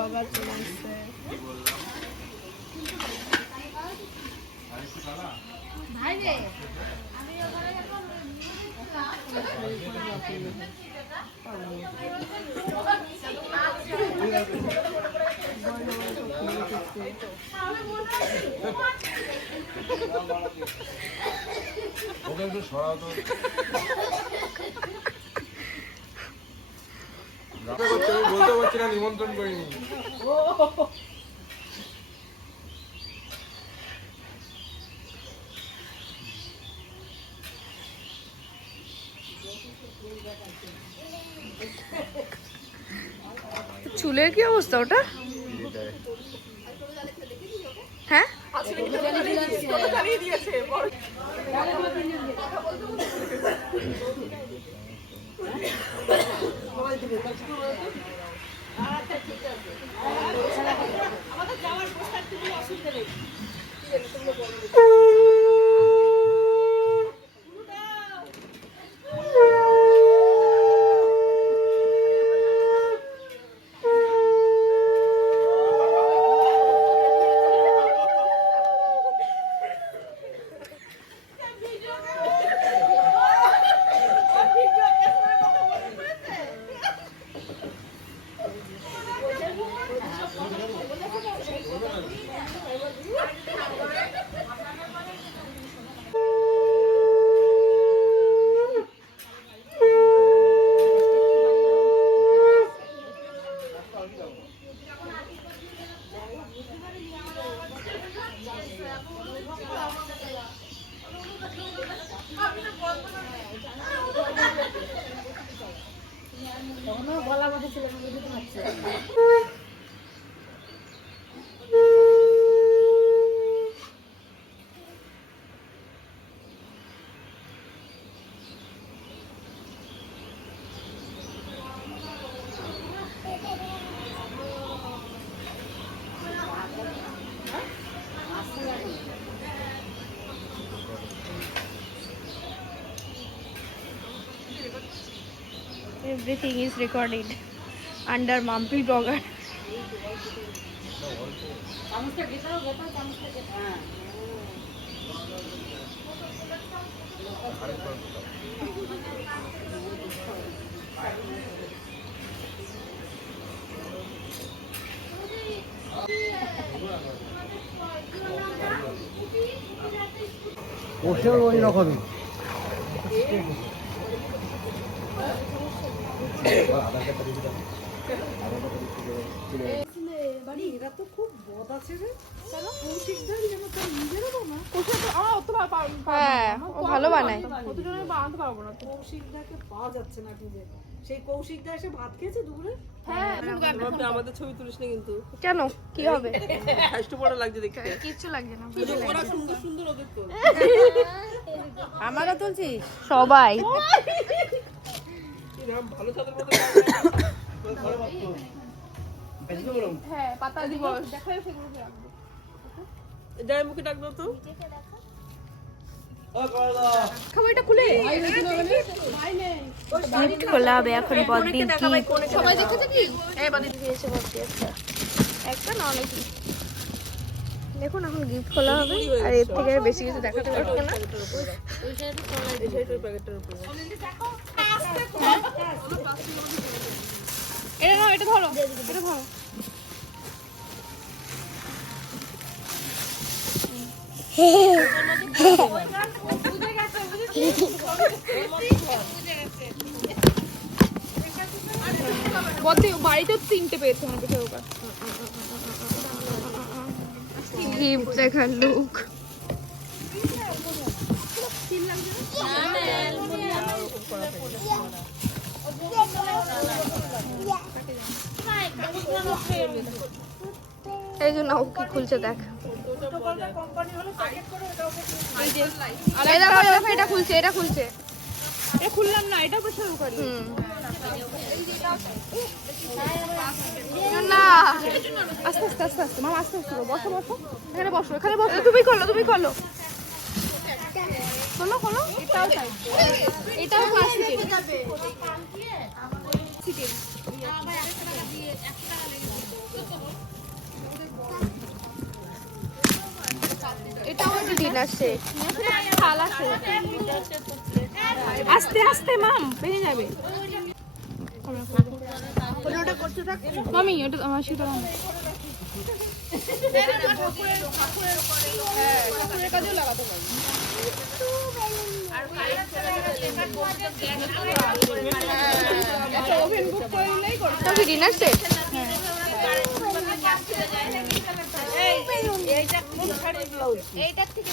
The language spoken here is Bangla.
ব্লগার চলে এসছে। ভাই রে আমি ওখানে যখন ওকে একটু সরাও তো। বলতে পারছি না, নিমন্ত্রণ করিনি। চুলের কি অবস্থা ওটা? হ্যাঁ গলা বাঁধা ছিল হচ্ছে। Everything is recorded under Mampy blogger. বসেও ওই রকমই। এরা তো খুব বদ আছে রে। কৌশিকদার যেন তার নিজেরও বানা। হ্যাঁ ও ভালো বানায়। কৌশিকদাকে পাওয়া যাচ্ছে না খুঁজে। সেই কৌশিকদা এসে ভাত খেয়েছে দুপুরে। হ্যাঁ আমাদের ছবি তুলিস না কিন্তু। কেন কি হবে? হাসতে পড়া লাগছে দেখতে। কিচ্ছু লাগছে না। ওরা সুন্দর সুন্দর ওদের তো। আমারও তুলছিস সবাই। এরকম ভালো ছাদের মতো। হ্যাঁ পাতা দিব দেখাই সেগুলো রাখবো। যাই মুখে ডাক দাও তো। খাবারটা খুলে গিফট খোলা হবে এখন। বড়দিন সবাই দেখেছে কি? এই বড়দিন দিয়েছে বড়দি একটা না অনেক। দেখুন এখন গিফট খোলা হবে আর এর থেকে আর বেশি কিছু দেখাতে পারবো না। এটা নাও, এটা ধরো, এটা ধরো। বাড়িতেও 3টে পেয়েছে আমার কাছে। গিফট দেখার লোক। এই জন্য ও কি খুলছে দেখ। এটা খুলছে, এটা খুলছে। এটা খুললাম না, এটা বসে করি। না আস্তে আস্তে আস্তে আস্তে মামা, আস্তে আস্তে বসো বসো, এখানে বসো, এখানে বসো। তুমি খোলো, তুমি খোলো, খোলো খোলো। এটাও তাই, এটাও প্লাস্টিকের। Dinner set. আস্তে আস্তে মাম পেয়ে যাবে মামি ওটা আমার সেটা মাম ডিনার সেট এইটা থেকে